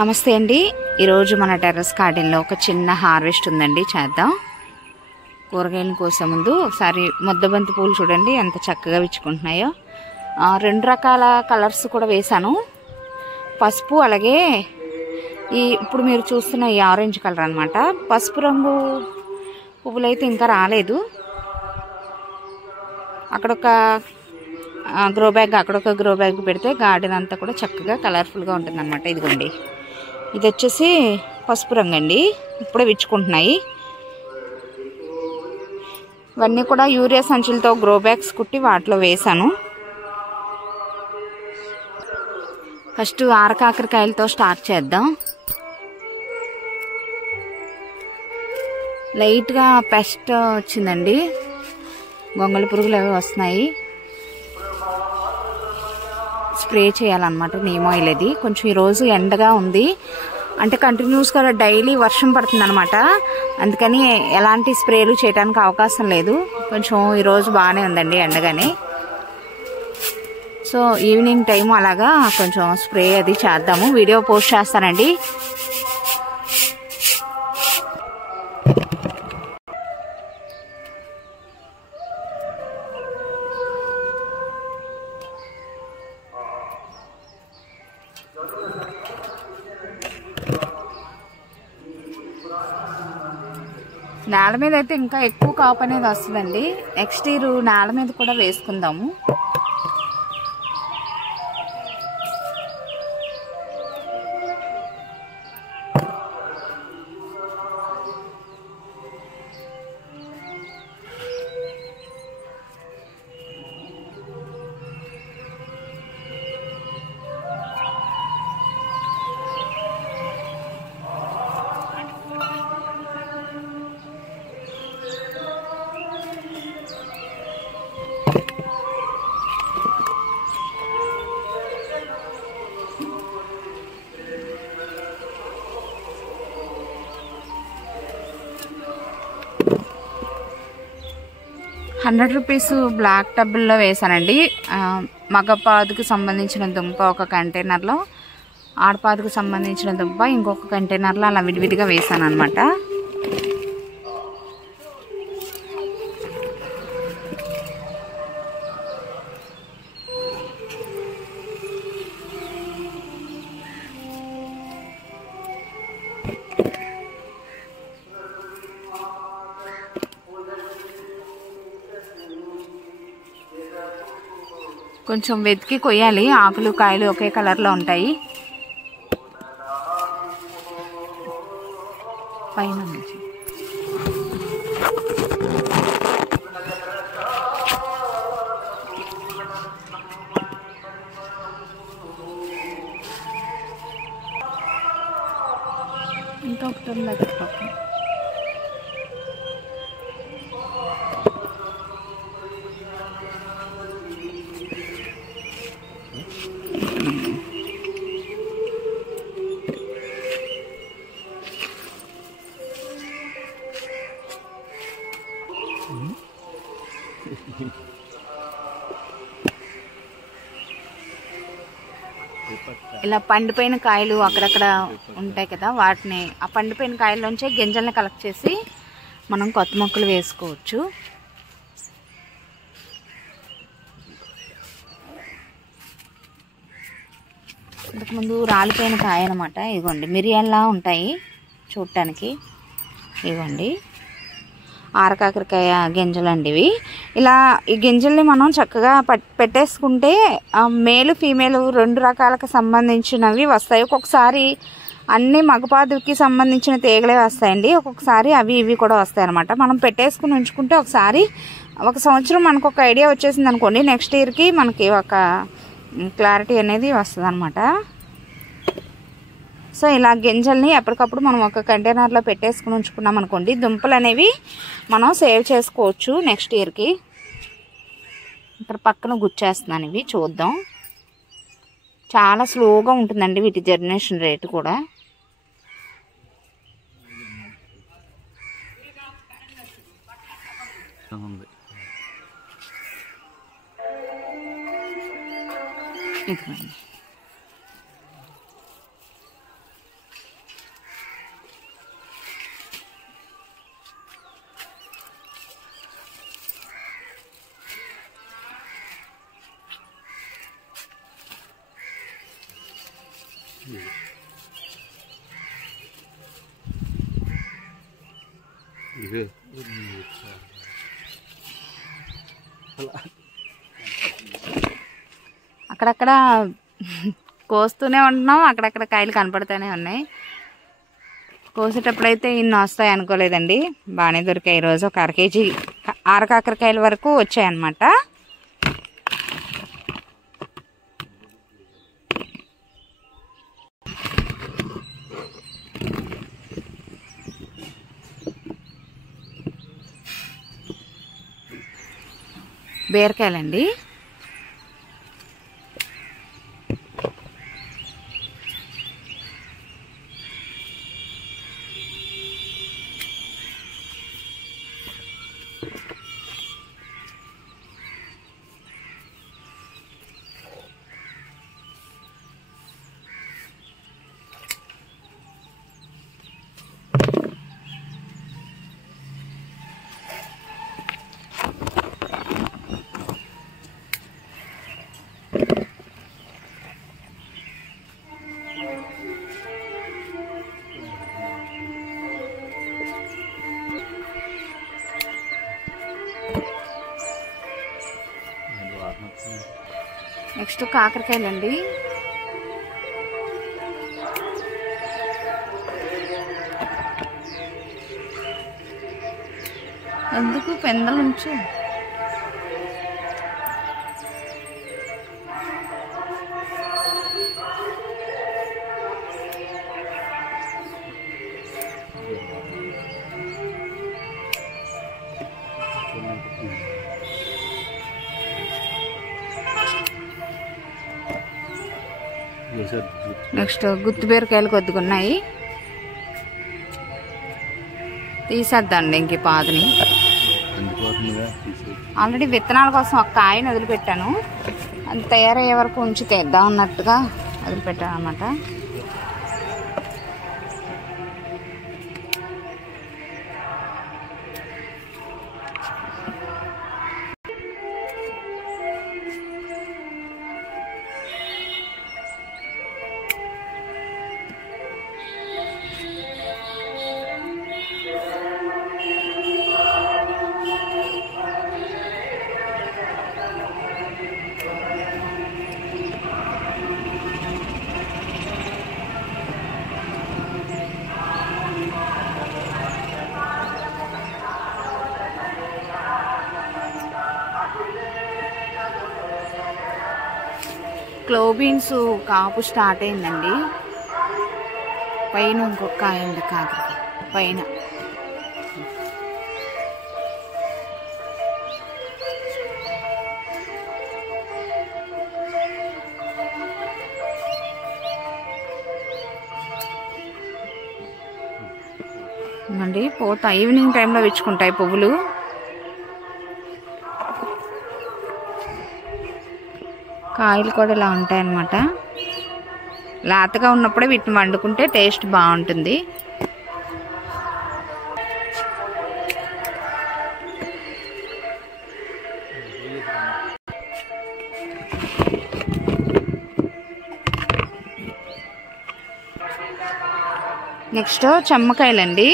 నమస్తే అండి. ఈరోజు మన టెర్రస్ గార్డెన్లో ఒక చిన్న హార్వెస్ట్ ఉందండి, చేద్దాం. కూరగాయల కోసం ముందు ఒకసారి ముద్దబంతి పూలు చూడండి ఎంత చక్కగా విచ్చుకుంటున్నాయో. 2 రకాల కలర్స్ కూడా వేశాను, పసుపు అలాగే ఇప్పుడు మీరు చూస్తున్న ఈ ఆరెంజ్ కలర్ అన్నమాట. పసుపు రంగు పువ్వులైతే ఇంకా రాలేదు. అక్కడొక గ్రో బ్యాగ్, అక్కడొక గ్రో బ్యాగ్ పెడితే గార్డెన్ అంతా కూడా చక్కగా కలర్ఫుల్గా ఉంటుంది అనమాట. ఇదిగోండి, ఇది వచ్చేసి పసుపు రంగు అండి, ఇప్పుడే విచ్చుకుంటున్నాయి. ఇవన్నీ కూడా యూరియా సంచులతో గ్రో బ్యాగ్స్ కుట్టి వాటిలో వేసాను. ఫస్ట్ ఆరకాకరకాయలతో స్టార్ట్ చేద్దాం. లైట్గా పెస్ట్ వచ్చిందండి, గొంగళి పురుగులు అవి వస్తున్నాయి. స్ప్రే చేయాలన్నమాట నీమ్ ఆయిల్. అది కొంచెం ఈరోజు ఎండగా ఉంది, అంటే కంటిన్యూస్గా డైలీ వర్షం పడుతుంది అనమాట. అందుకని ఎలాంటి స్ప్రేలు చేయడానికి అవకాశం లేదు. కొంచెం ఈరోజు బాగానే ఉందండి ఎండగానే. సో ఈవినింగ్ టైం అలాగా కొంచెం స్ప్రే అది చేద్దాము, వీడియో పోస్ట్ చేస్తానండి. నేల మీద అయితే ఇంకా ఎక్కువ కాపు అనేది వస్తుందండి. నెక్స్ట్ ఇయర్ నేల మీద కూడా వేసుకుందాము. ₹100 బ్లాక్ టబ్బుల్లో వేసానండి. మగపాదుకు సంబంధించిన దుంప ఒక కంటైనర్లో, ఆడపాదుకు సంబంధించిన దుంప ఇంకొక కంటైనర్లో అలా విడివిడిగా వేసాను అనమాట. కొంచెం వెతికి కొయ్యాలి, ఆకులు కాయలు ఒకే కలర్లో ఉంటాయి. పైన నుంచి ఇంకొకటి ఉంది అక్కడ పక్కన. ఇలా పండిపోయిన కాయలు అక్కడక్కడ ఉంటాయి కదా, వాటిని ఆ పండిపోయిన కాయల్లోంచే గింజల్ని కలెక్ట్ చేసి మనం కొత్త మొక్కలు వేసుకోవచ్చు. ఇంతకుముందు రాలిపోయిన కాయ అనమాట. ఇదిగోండి, మిరియాల్లా ఉంటాయి చూడటానికి. ఇవ్వండి ఆరకాకరకాయ గింజలు అండి ఇవి. ఇలా ఈ గింజల్ని మనం చక్కగా పెట్టేసుకుంటే మేలు ఫీమేలు 2 రకాలకు సంబంధించినవి వస్తాయి. ఒక్కొక్కసారి అన్ని మగపాదుకి సంబంధించిన తీగలే వస్తాయండి, ఒక్కొక్కసారి అవి ఇవి కూడా వస్తాయి అనమాట. మనం పెట్టేసుకుని ఉంచుకుంటే ఒక సంవత్సరం మనకు ఒక ఐడియా వచ్చేసింది అనుకోండి, నెక్స్ట్ ఇయర్కి మనకి ఒక క్లారిటీ అనేది వస్తుంది అనమాట. సో ఇలా గింజల్ని ఎప్పటికప్పుడు మనం ఒక కంటైనర్లో పెట్టేసుకుని ఉంచుకున్నాం అనుకోండి, దుంపలు అనేవి మనం సేవ్ చేసుకోవచ్చు నెక్స్ట్ ఇయర్కి. ఇక్కడ పక్కన గుచ్చేస్తున్నాను, ఇవి చూద్దాం. చాలా స్లోగా ఉంటుందండి వీటి జర్మినేషన్ రేటు కూడా. ఇదిగోండి. అక్కడక్కడ కోస్తూనే ఉంటున్నాం, అక్కడక్కడ కాయలు కనపడుతూనే ఉన్నాయి. కోసేటప్పుడైతే ఇన్ని వస్తాయి అనుకోలేదండి. బాగానే దొరికాయి. ఈరోజు ఒక 1 కేజీ కాకరకాయల వరకు వచ్చాయన్నమాట. బీరకాయలండి. నెక్స్ట్ కాకరకాయలండి. ఎందుకు పెందలు ఉంచు. నెక్స్ట్ గుత్తి బీరకాయలు కొద్దిగా ఉన్నాయి, తీసేద్దండి ఇంక పాదుని. ఆల్రెడీ విత్తనాల కోసం ఒక కాయని వదిలిపెట్టాను, అది తయారయ్యే వరకు ఉంచి తెద్దాం అన్నట్టుగా వదిలిపెట్టాను అన్నమాట. క్లోవ్ బీన్స్ కాపు స్టార్ట్ అయిందండి. పైన ఇంకొక కాయ ఉంది కాకరకాయ పైన. అండి పోతా ఈవినింగ్ టైంలో విచ్చుకుంటాయి పువ్వులు. కాయలు కూడా ఇలా ఉంటాయన్నమాట. లేతగా ఉన్నప్పుడే వీటిని వండుకుంటే టేస్ట్ బాగుంటుంది. నెక్స్ట్ చెమ్మకాయలండి.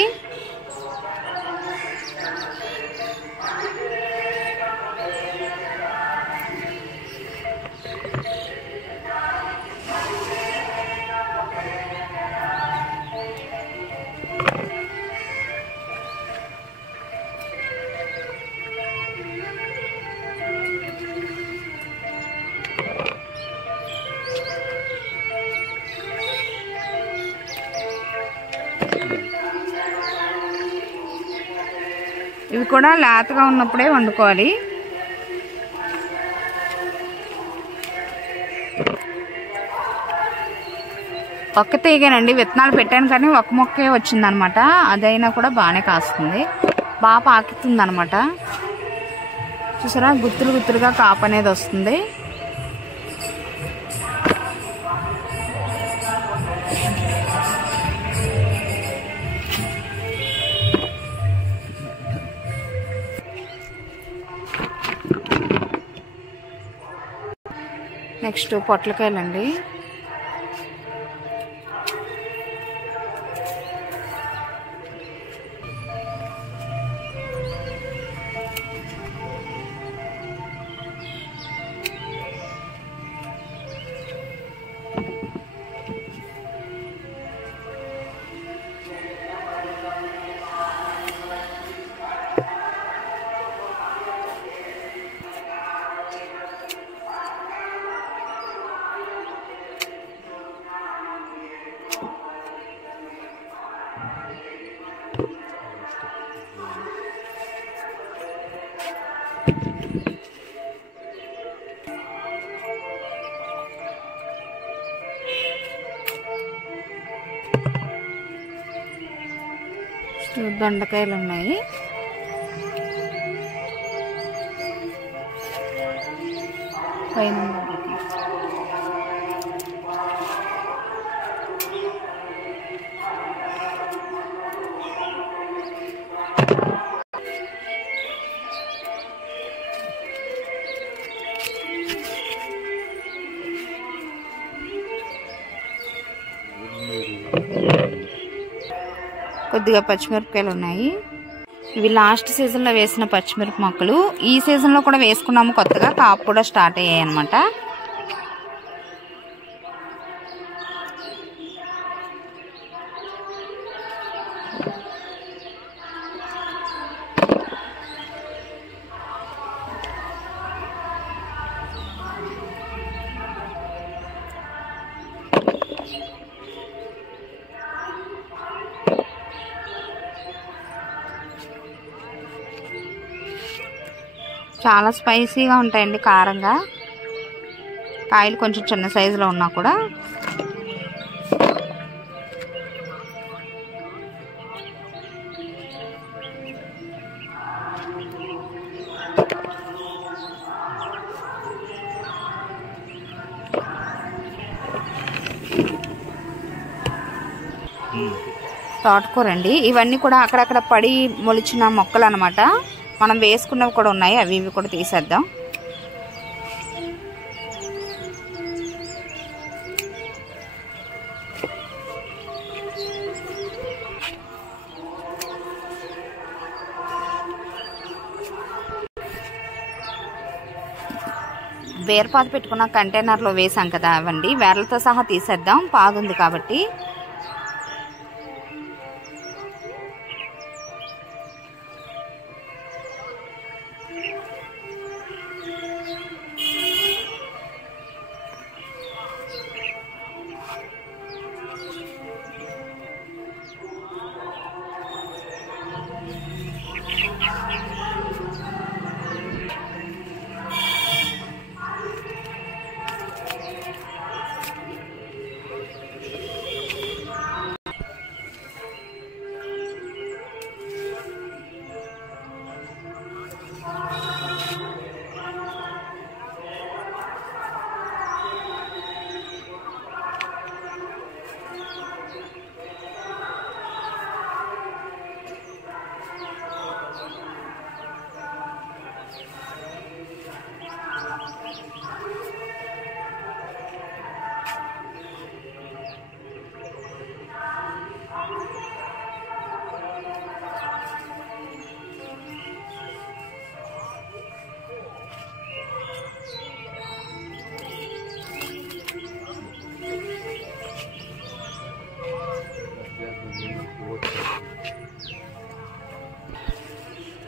ఇవి కూడా లేతగా ఉన్నప్పుడే వండుకోవాలి. ఒక్క తీగనండి, విత్తనాలు పెట్టాను కానీ ఒక మొక్కే వచ్చిందనమాట. అదైనా కూడా బాగానే కాస్తుంది, బాగా పాకుతుంది అనమాట. చూసారా గుత్తులు గుత్తులుగా కాపు అనేది వస్తుంది. నెక్స్ట్ పొట్లకాయలండి. దొండకాయలు ఉన్నాయి. పైన కొద్దిగా పచ్చిమిరపకాయలు ఉన్నాయి. ఇవి లాస్ట్ సీజన్లో వేసిన పచ్చిమిరప మొక్కలు. ఈ సీజన్లో కూడా వేసుకున్నాము కొత్తగా, కాపు కూడా స్టార్ట్ అయ్యాయి అన్నమాట. చాలా స్పైసీగా ఉంటాయండి, కారంగా. కాయలు కొంచెం చిన్న సైజులో ఉన్నా కూడా. తోటకూర అండి. ఇవన్నీ కూడా అక్కడక్కడ పడి మొలిచిన మొక్కలు అన్నమాట. మనం వేసుకున్నవి కూడా ఉన్నాయి, అవి ఇవి కూడా తీసేద్దాం. వేరపాదు పెట్టుకున్న కంటైనర్లో వేసాం కదా, అవండి వేర్లతో సహా తీసేద్దాం, పాదు ఉంది కాబట్టి.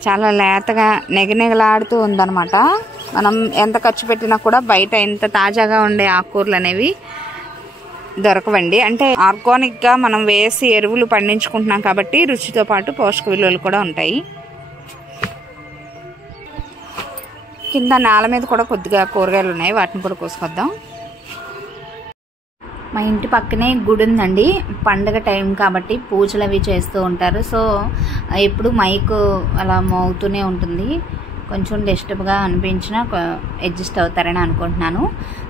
చాలా లేతగా నెగనెగలాడుతూ ఉందన్నమాట. మనం ఎంత ఖర్చు పెట్టినా కూడా బయట ఎంత తాజాగా ఉండే ఆకుకూరలు అనేవి దొరకవండి. అంటే ఆర్గానిక్గా మనం వేసి ఎరువులు పండించుకుంటున్నాం కాబట్టి రుచితో పాటు పోషక విలువలు కూడా ఉంటాయి. కింద నేల మీద కూడా కొద్దిగా కూరగాయలు ఉన్నాయి, వాటిని కూడా కోసుకొద్దాం. మా ఇంటి పక్కనే గుడి ఉందండి. పండగ టైం కాబట్టి పూజలు అవి చేస్తూ ఉంటారు. సో ఎప్పుడు మైక్ అలా మోగుతూనే ఉంటుంది. కొంచెం డిస్టర్బ్గా అనిపించినా అడ్జస్ట్ అవుతారని అనుకుంటున్నాను.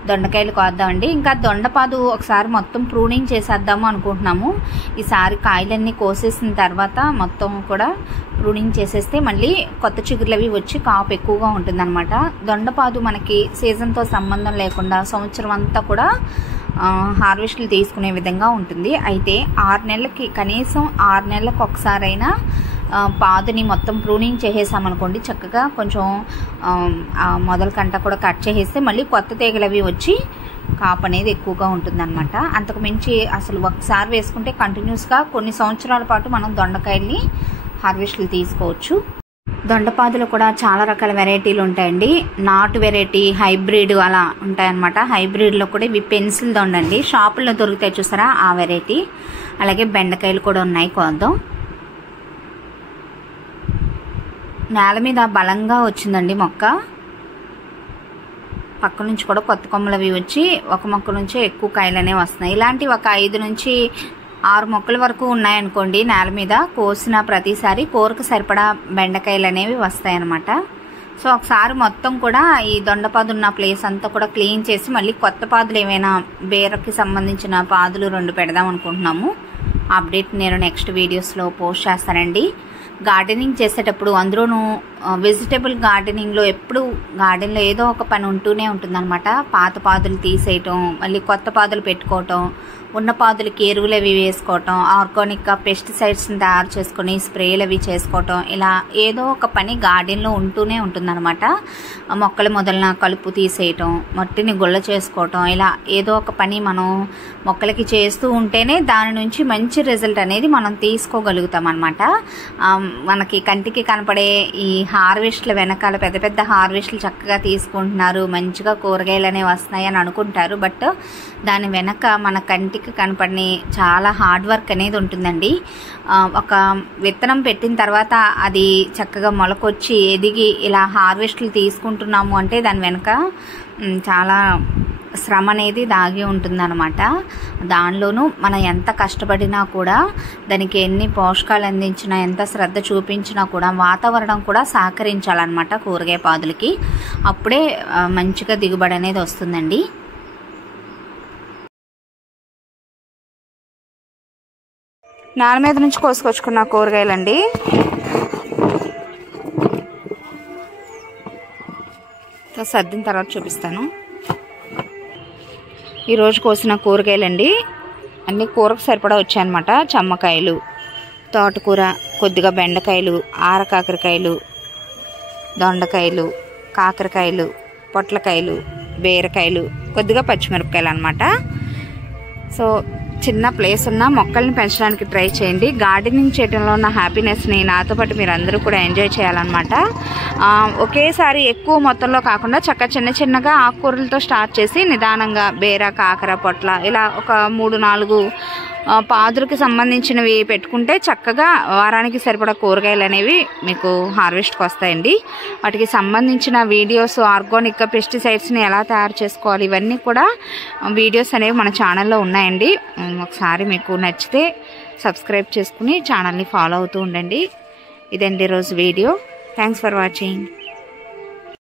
దొండకాయలు కోద్దామండి. ఇంకా దొండపాదు ఒకసారి మొత్తం ప్రూనింగ్ చేసేద్దాము అనుకుంటున్నాము. ఈసారి కాయలన్నీ కోసేసిన తర్వాత మొత్తం కూడా ప్రూనింగ్ చేసేస్తే మళ్ళీ కొత్త చిగురులు అవి వచ్చి కాపు ఎక్కువగా ఉంటుందన్నమాట. దొండపాదు మనకి సీజన్తో సంబంధం లేకుండా సంవత్సరం అంతా కూడా హార్వెస్ట్లు తీసుకునే విధంగా ఉంటుంది. అయితే 6 నెలలకి కనీసం 6 నెలలకు ఒకసారైనా పాదుని మొత్తం ప్రూనింగ్ చేసేసామనుకోండి, చక్కగా కొంచెం మొదల కంట కూడా కట్ చేసేస్తే మళ్ళీ కొత్త తీగలు అవి వచ్చి కాపు అనేది ఎక్కువగా ఉంటుందన్నమాట. అంతకు మించి అసలు ఒకసారి వేసుకుంటే కంటిన్యూస్గా కొన్ని సంవత్సరాల పాటు మనం దొండకాయల్ని హార్వెస్ట్లు తీసుకోవచ్చు. దొండపాదులు కూడా చాలా రకాల వెరైటీలు ఉంటాయండి. నాటు వెరైటీ, హైబ్రిడ్ అలా ఉంటాయన్నమాట. హైబ్రిడ్లో కూడా ఇవి పెన్సిల్ దొండండి, షాపుల్లో దొరుకుతాయి చూసారా, ఆ వెరైటీ. అలాగే బెండకాయలు కూడా ఉన్నాయి, కోద్దాం. నేల మీద బలంగా వచ్చిందండి మొక్క. పక్క నుంచి కూడా కొత్త కొమ్మలు అవి వచ్చి ఒక మొక్క నుంచే ఎక్కువ కాయలు అనేవి వస్తున్నాయి. ఇలాంటి ఒక 5 నుంచి 6 మొక్కల వరకు ఉన్నాయనుకోండి నేల మీద, కోసిన ప్రతిసారి కూరకు సరిపడా బెండకాయలు అనేవి వస్తాయన్నమాట. సో ఒకసారి మొత్తం కూడా ఈ దొండపాదు ఉన్న ప్లేస్ అంతా కూడా క్లీన్ చేసి మళ్ళీ కొత్త పాదులు ఏమైనా బీరకి సంబంధించిన పాదులు 2 పెడదాం అనుకుంటున్నాము. అప్డేట్ నేను నెక్స్ట్ వీడియోస్లో పోస్ట్ చేస్తానండి. గార్డెనింగ్ చేసేటప్పుడు అందులోనూ వెజిటబుల్ గార్డెనింగ్లో ఎప్పుడు గార్డెన్లో ఏదో ఒక పని ఉంటూనే ఉంటుందన్నమాట. పాత పాదులు తీసేయటం, మళ్ళీ కొత్త పాదులు పెట్టుకోవటం, ఉన్న పాదులకి ఎరువులు అవి వేసుకోవటం, ఆర్గానిక్గా పెస్టిసైడ్స్ని తయారు చేసుకొని స్ప్రేలు అవి చేసుకోవటం, ఇలా ఏదో ఒక పని గార్డెన్లో ఉంటూనే ఉంటుందన్నమాట. మొక్కలు మొదలన కలుపు తీసేయటం, మట్టిని గుల్ల చేసుకోవటం, ఇలా ఏదో ఒక పని మనం మొక్కలకి చేస్తూ ఉంటేనే దాని నుంచి మంచి రిజల్ట్ అనేది మనం తీసుకోగలుగుతాం అనమాట. మనకి కంటికి కనపడే ఈ హార్వెస్ట్ల వెనకాల పెద్ద పెద్ద హార్వెస్ట్లు చక్కగా తీసుకుంటున్నారు, మంచిగా కూరగాయలు అనేవి వస్తున్నాయి అని అనుకుంటారు. బట్ దాని వెనక మన కంటికి కనపడని చాలా హార్డ్ వర్క్ అనేది ఉంటుందండి. ఒక విత్తనం పెట్టిన తర్వాత అది చక్కగా మొలకొచ్చి ఎదిగి ఇలా హార్వెస్ట్లు తీసుకుంటున్నాము అంటే దాని వెనక చాలా శ్రమ అనేది దాగి ఉంటుందన్నమాట. దానిలోనూ మనం ఎంత కష్టపడినా కూడా, దానికి ఎన్ని పోషకాలు అందించినా, ఎంత శ్రద్ధ చూపించినా కూడా వాతావరణం కూడా సహకరించాలన్నమాట కూరగాయ పాదులకి. అప్పుడే మంచిగా దిగుబడి అనేది వస్తుందండి. నేల మీద నుంచి కోసుకొచ్చుకున్న కూరగాయలండి. సర్దిన తర్వాత చూపిస్తాను. ఈరోజు కోసిన కూరగాయలండి అన్నీ కూరకు సరిపడా వచ్చాయన్నమాట. చమ్మకాయలు, తోటకూర, కొద్దిగా బెండకాయలు, ఆరకాకరకాయలు, దొండకాయలు, కాకరకాయలు, పొట్లకాయలు, బీరకాయలు, కొద్దిగా పచ్చిమిరపకాయలు అనమాట. సో చిన్న ప్లేస్ ఉన్న మొక్కల్ని పెంచడానికి ట్రై చేయండి. గార్డెనింగ్ చేయడంలో ఉన్న హ్యాపీనెస్ని నాతో పాటు మీరు అందరూ కూడా ఎంజాయ్ చేయాలన్నమాట. ఒకేసారి ఎక్కువ మొత్తంలో కాకుండా చక్కగా చిన్న చిన్నగా ఆకుకూరలతో స్టార్ట్ చేసి నిదానంగా బీర, కాకర, పొట్ల ఇలా ఒక 3-4 పాదులకి సంబంధించినవి పెట్టుకుంటే చక్కగా వారానికి సరిపడా కూరగాయలు అనేవి మీకు హార్వెస్ట్కి వస్తాయండి. వాటికి సంబంధించిన వీడియోస్, ఆర్గానిక్గా పెస్టిసైడ్స్ని ఎలా తయారు చేసుకోవాలి, ఇవన్నీ కూడా వీడియోస్ అనేవి మన ఛానల్లో ఉన్నాయండి. ఒకసారి మీకు నచ్చితే సబ్స్క్రైబ్ చేసుకుని ఛానల్ని ఫాలో అవుతూ ఉండండి. ఇదండి ఈరోజు వీడియో. Thanks for watching.